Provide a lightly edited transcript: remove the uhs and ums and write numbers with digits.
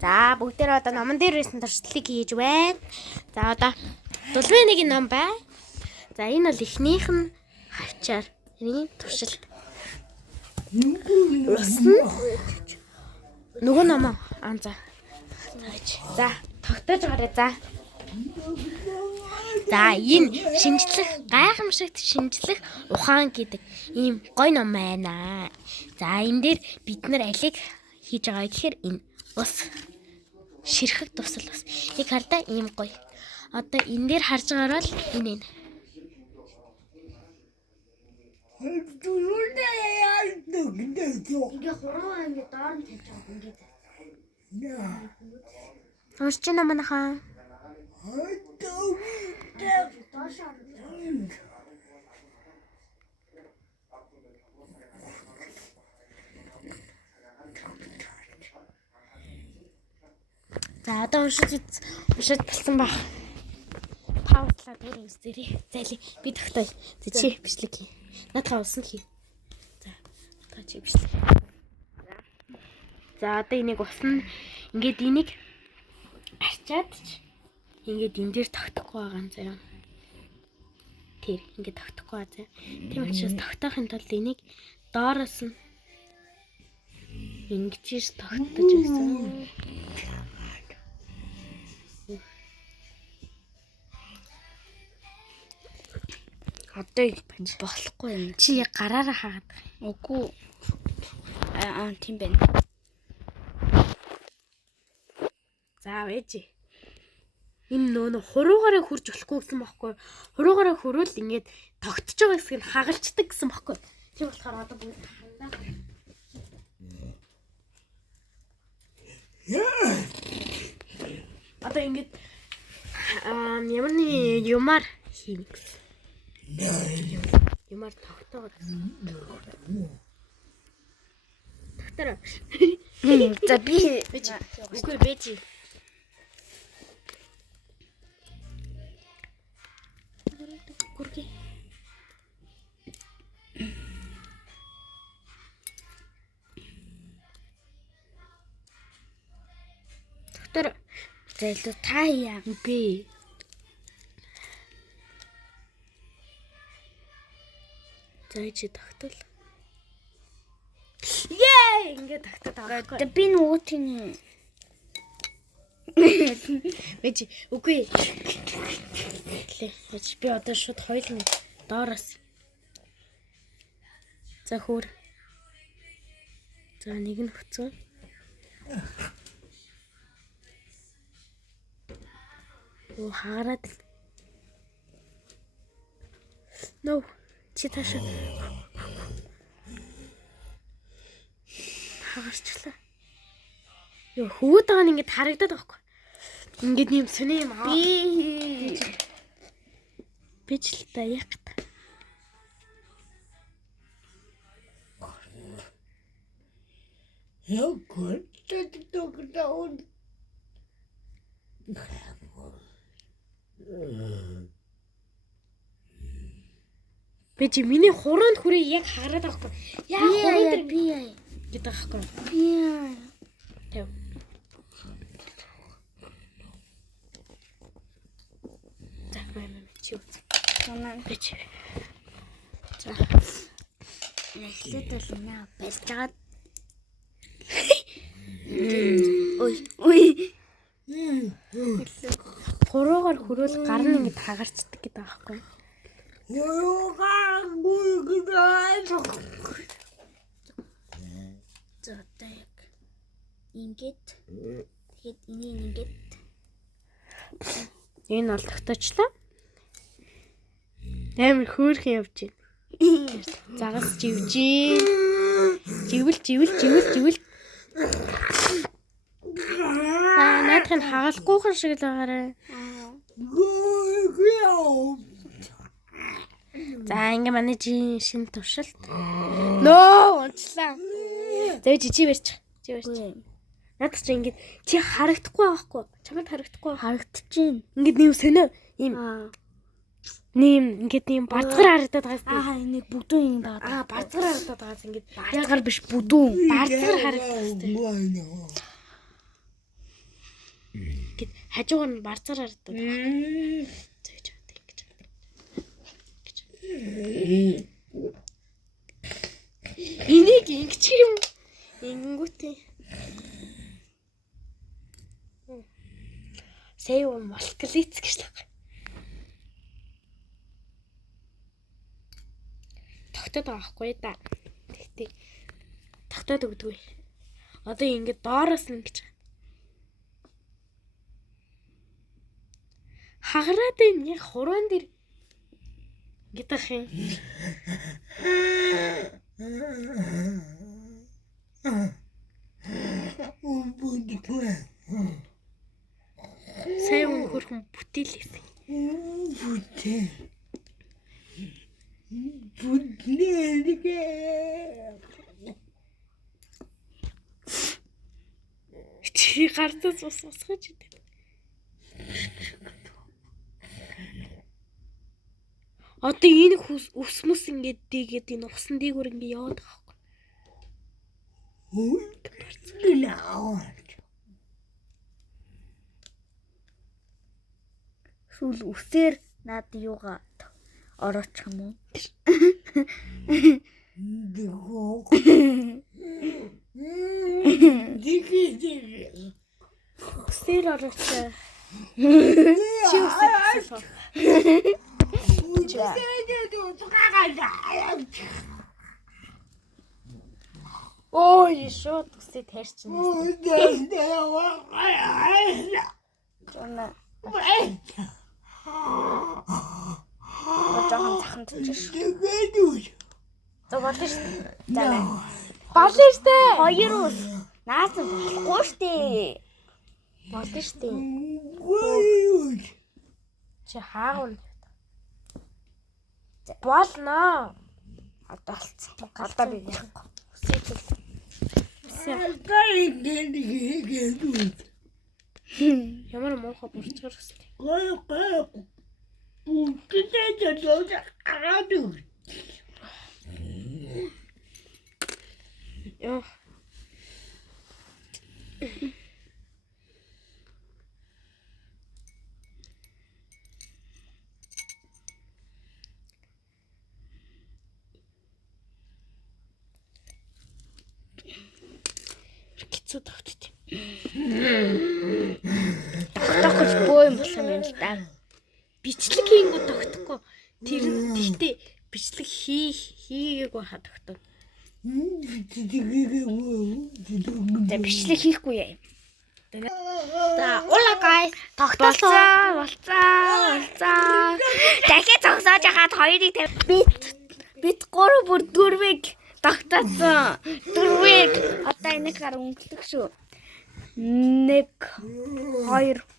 За бүгдээр одоо номон дээр ирсэн туршлагыг хийж байна. За одоо дулмын нэг ном бай. За энэ бол эхнийх нь хавчаар. Энийг туршил. Нөгөө ном за. За тогтоож гараа за. За энэ шинжлэх гайхамшигт шинжлэх ухаан гэдэг ийм гоё ном байна. За энэ дээр бид нар алиг хийж байгаа гэхээр энэ ус ширхэг тусал ус. Нэг хардаа ийм гоё. Одоо энэ дээр харж байгаагаар л энэ. Ингээ хуруу ингээ доор нь тавьж байгаа ингээ. Уншиж байна манайхаа. За одоо уншиж болсон баг. Паутлаа дөрөв үсдэрээ. Зайлий би тогтоё. Чи бичлэг хий. Надхаа усан хий. За та чи бичлэг. За одоо энийг усан ингээд энийг арчаад ч ингээд энэ дээр тогтохгүй байгаа юм заяа. Тэр ингээд тогтохгүй байгаа заяа. Тийм учраас тогтоохын тулд энийг доороос нь ингэж тогтож байсан. Одоо болохгүй юм. Чи гараараа хаагаад. Үгүй. Тийм байна. За вэж. Энэ нөө хуруугаараа хурж болохгүй гэсэн бохоггүй. Хуруугаараа хөрөөл ингээд тогтож байгаа хэсгийг хагалцдаг гэсэн бохоггүй. Тийм болохоор одоо бүгд хандаа. Одоо ингээд ямар нэг юмар хийнэ гэсэн. Юмар тогтоод. Тогтоо. За би үгүй бэж. Гүрги. Доктор зайлуу та яа би. Зайчи тогтол. Яа ингэ тогтоод байгаа. Би нүгтийн. Бэж үгүй. Лээ би одоо шууд хоёул доороос. За хөр. За нэг нь хөцөө. Оо хараад. No чи тааш. Хагасчлаа. Йоо хөвөд байгаа нь ингэж харагдаад байгаа хгүй. Ингээд юм сони юм аа. Би ч л та яг та. Яа гоо Би чи миний хуруунд хүрээ яг хараад байгаа хгүй. Яа хуруунд дээр би яа гэдэг байхгүй. Би яа. Тэв. Чи үз. Танаа бич. За. Эхлээд л наа барьж агаад. Ой. Хуруугаар хөрөөл гар нь ингэж хагарцдаг гэдэг аахгүй. Хуруугаар гүйгээд. За так. Ингээд. Тэгэхэд энийг ингээд. Энэ бол тогтоочлаа. Амар хөөрхөн явж байна. Загас живжээ. Живэл. Наадхын хагалгүйхан шиг л байгаарай. За ингээ манай шинэ туршилт. Нөө унчлаа. Зөө чи барьчих. Чи барьчих. Надад ч ингээ чи харагдахгүй байхгүй. Чамд харагдахгүй. Харагдчихээн. Ингээ нэм сөнөө ийм. Нэм ингээ нэм бардгар харагдаад байгаа юм. Энийг бүдүүн юм даа. Бардгар харагдаад байгаа юм. Ингээ ягаар биш бүдүүн. Бардгар харагдаад байна. Гэт хажуугаар нь барцаар хардаг. Зөөж авдаг гэж. Энийг ингэж юм. Ингэнгүүтээ. Сэв москалиц гэж л байна. Тогтоод байгаа хгүй да. Тэгтээ тогтоод өгдөггүй. Одоо ингэж доороос нь гэж. Хагараад энэ яг хуруунд дэр гэдэг юм. Сайн хөрхөн бүтээлээс. Бүтэл. Бүтлээгээ. Чи гартаас ус усгаж идэв. Одоо энэ ус мус ингээд дийгээд энэ усан дээгүүр ингээд яваад байгаа байхгүй. Сүүл үсээр над юугаа орооч юм уу? Үсээр орооч. Чи үсээр. Ой, шууд үсээ тарьчихна. Жона. Жохон заханд ч шүү. За болно шүү. За. Болно штэ. Хоёр ус. Наас нь болохгүй штэ. Болно штэ. Чи хаагур. Болно. Одоо алцсан. Одоо би яахгүй. Ямар муухай бурцгаар өстэй. Яа. Кицүү тогтчих. Тогтохгүй бөө юм болох юм л да. Бичлэг хийнгүү тогтохгүй. Тэр тэгтээ бичлэг хийгээгүй хаа тогтоо. За бичлэг хийхгүй яа. За ула guys тогтолцоо болцоо. Дахиад зогсоож хаад хоёрыг бит 3 бүр 4-ийг тогтооцсон. 4-ийг одоо энэ гар өнгөлөг шүү. 1 2